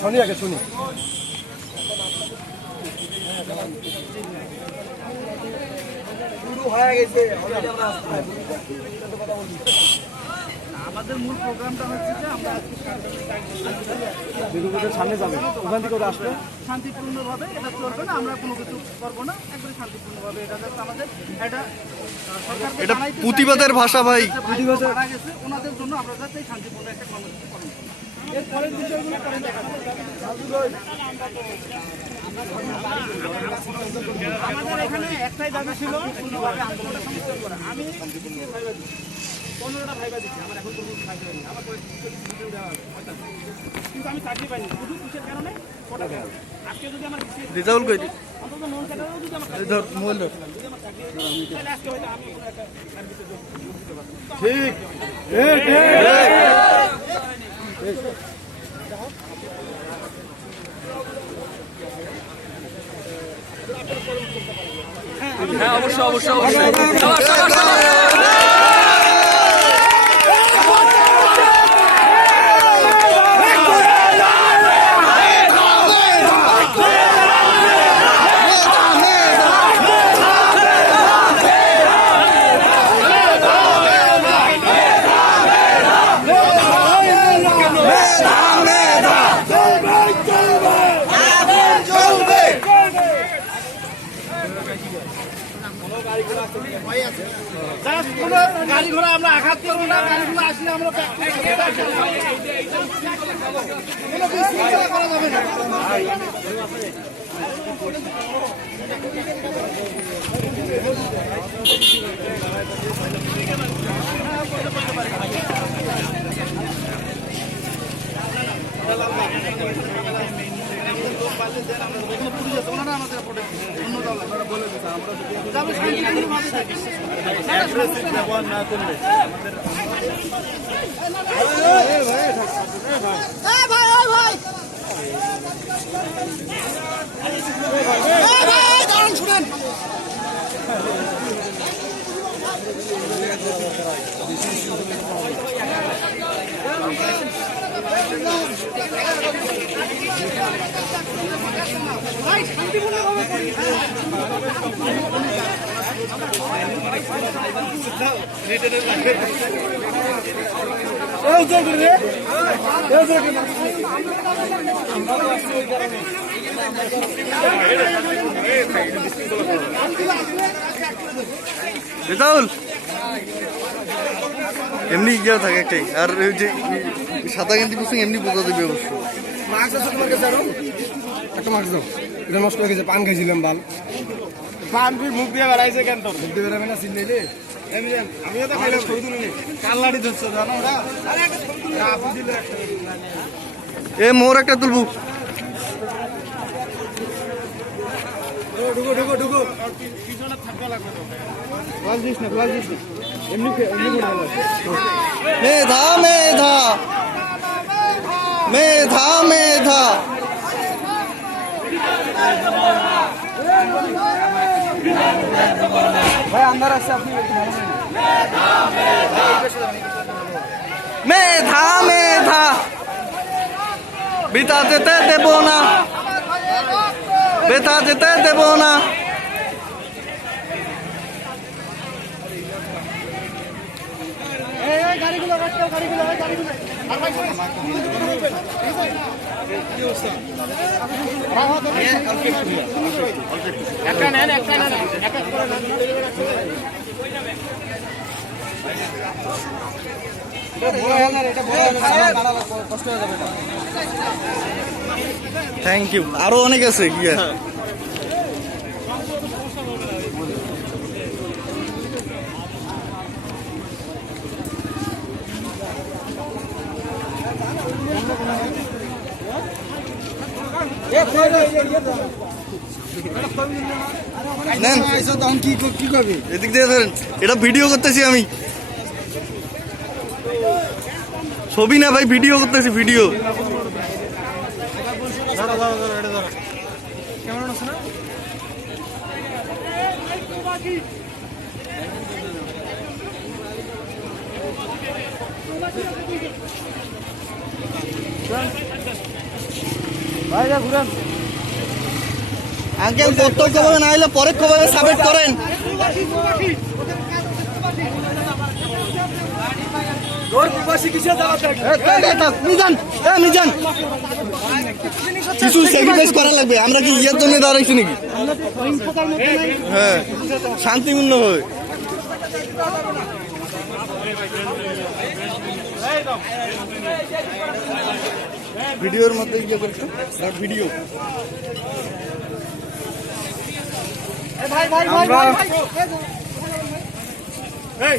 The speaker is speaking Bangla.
শুনি আগে শুনি। শুরু হয়ে গেছে। আমাদের মূল প্রোগ্রামটা হচ্ছে যে আমরা বিদ্যুতের সামনে যাবেন, ওখান থেকে ওরা আসবে শান্তিপূর্ণভাবে এটা চলবে না, আমরা কোনো কিছু করবো না, একবারে শান্তিপূর্ণভাবে এটা যাতে আমাদের এটা সরকারকে এটা জানাইতে চাই, প্রতিবাদের ভাষা ভাই। প্রতিবাদের মারা গেছে ওনাদের জন্য আমরা যাতে শান্তিপূর্ণ একটা কর্মসূচি পালন করি। এর পরের বিষয়গুলো পরে দেখা যাবে। আমাদের এখানে একটাই দাবি ছিল পূর্ণভাবে আন্দোলনটা সমাপ্ত করা। আমি 15টা ভাইবা দিচ্ছি, আমার এখন কোনো ভাইবা নেই, আমার কিন্তু আমি চাকরি পাইনি শুধু কিসের কারণে কোটা কারণে। আজকে যদি আমার রেজাউল কই অন্তত নন ক্যাডারও যদি আমার ধর মোবাইল ধর। যদি আমার চাকরি তাহলে আজকে হয়তো আমি কোনো একটা সার্ভিসে যোগ দিতে পারবো। ঠিক। হ্যাঁ অবশ্যই অবশ্যই অবশ্যই। গাড়ি ঘোড়া আমরা আঘাত করবো না, গাড়িগুলো আসলে আমরা করা যাবে না। ওনারা আমাদের অন্য দল বলে দিচ্ছে ব্যবহার না করলে শুনেন রেজাউল এমনি ইয়ে থাকে একটাই, আর ওই যে সাদা গেঞ্জি পুষুন এমনি বোঝা দেবে অবশ্য। মাস্ক আছে তোমার কাছে আরো একটা মাস্ক দাও, এটা নষ্ট হয়ে গেছে, পান খাইছিলাম বাল। পান ফির মুখ দিয়ে বেড়াইছে কেন? তোর মুখ দিয়ে বেড়াবে না চিনলে রে। আমিও তো খাইলাম, ছবি তুলে কাল্লাড়ি ধরছে জানো ওরা। এ মোর একটা তুলবু। ঢুকো ঢুকো ঢুকো, পিছনে থাকতে লাগবে তো। ক্লাস দিস না, ক্লাস দিস না, এমনি এমনি করে ভালো আছে। মেধা মেধা মেধা মেধা। ভাই আন্দার আছে, আপনি একটু ভালো নেন। মেধা মেধা বিতা যেতে দেব না, বেতা যেতে দেব না। গাড়িগুলো রাখতে, গাড়িগুলো গাড়িগুলো একটা নেন, একটা নেন, এক এক করে নেন। কষ্ট হয়ে যাবে। Thank you. আরো অনেক আছে গিয়া। তখন কি কি করবি? এদিক দিয়ে ধরেন, এটা ভিডিও করতেছি আমি, ছবি না ভাই, ভিডিও করতেছি ভিডিও। কেমন আছে না? আঙ্কেল প্রত্যক্ষভাবে না হলে পরোক্ষভাবে সাপোর্ট করেন। মিজান কিছু স্যাক্রিফাইস করা লাগবে। আমরা কি ইয়ের জন্য দাঁড়াইছি নাকি? হ্যাঁ, শান্তিপূর্ণ ভাবে। ভিডিওর মধ্যে ইয়ে করছো ভিডিও ভাই ভাই ভাই ভাই